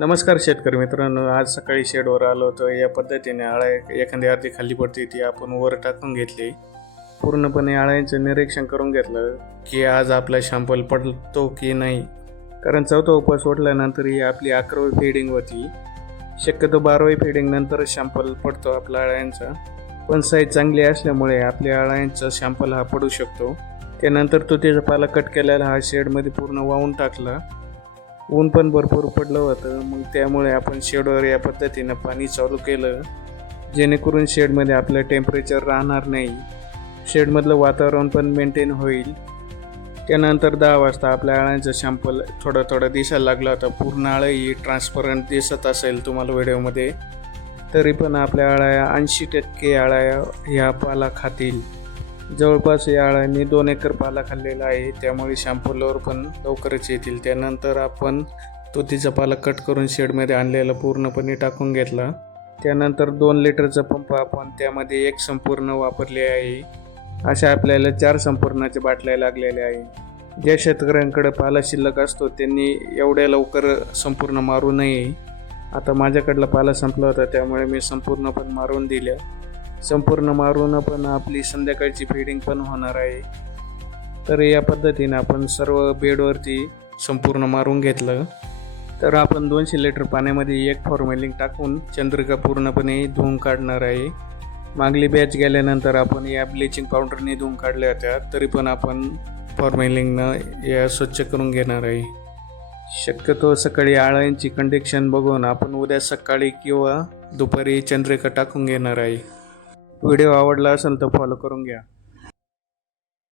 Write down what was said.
नमस्कार शेतकरी मित्रांनो, आज सकाळी शेडवर आलो होतो. या पद्धतीने आळा एखादी अर्धी खाली पडते ती आपण वर टाकून घेतली. पूर्णपणे आळ्यांचं निरीक्षण करून घेतलं की आज आपला शॅम्पल पडतो की नाही. कारण चौथा उपवास सोडल्यानंतर ही आपली 11वी फीडिंग होती. शक्यतो 12वी फीडिंग नंतर शॅम्पल पडतो आपला आळ्यांचा, पण साईज चांगली असल्यामुळे आपल्या आळ्यांचा शॅम्पल हा पडू शकतो. त्यानंतर तो त्याचा पाला कट केलेला हा शेडमध्ये पूर्ण वाहून टाकला. ऊन पण भरपूर पडलं होतं, मग त्यामुळे आपण शेडवर या पद्धतीनं पाणी चालू केलं, जेणेकरून शेडमध्ये आपलं टेम्परेचर राहणार नाही, शेडमधलं वातावरण पण मेंटेन होईल. त्यानंतर 10 वाजता आपल्या आळ्यांचं शॅम्पल थोडं दिसायला लागलं होतं. पूर्ण आळी ट्रान्सपरंट दिसत असेल तुम्हाला व्हिडिओमध्ये. तरी पण आपल्या आळ्या 80% आळ्या ह्या पाला खातील. जवळपास या आळ्यांनी 2 एकर पाला खाल्लेला आहे, त्यामुळे शॅम्पलवर पण लवकरच येतील. त्यानंतर आपण तुतीचा पाला कट करून शेडमध्ये आणलेला पूर्णपणे टाकून घेतला. त्यानंतर 2 लिटरचा पंप आपण त्यामध्ये 1 संपूर्ण वापरले आहे. अशा आपल्याला 4 संपूर्णाच्या बाटल्या लागलेल्या आहे. ज्या शेतकऱ्यांकडे पाला शिल्लक असतो त्यांनी एवढ्या लवकर संपूर्ण मारू नये. आता माझ्याकडला पाला संपला होता, त्यामुळे मी संपूर्ण पण मारून दिल्या. संपूर्ण मारून पण आपली संध्याकाळची फीडिंग पण होणार आहे. तर या पद्धतीने आपण सर्व बेडवरती संपूर्ण मारून घेतलं. तर आपण 200 लिटर पाण्यामध्ये 1 फॉर्मेलिन टाकून चंद्रिका पूर्णपणे धुवून काढणार आहे. मागली बॅच गेल्यानंतर आपण या ब्लिचिंग पावडरने धुवून काढल्या होत्या, तरी पण आपण फॉर्मेलिननं या स्वच्छ करून घेणार आहे. शक्यतो सकाळी आळ्यांची कंडिशन बघून आपण उद्या सकाळी किंवा दुपारी चंद्रिका टाकून घेणार आहे. व्हिडिओ आवडला असेल तर फॉलो करून घ्या.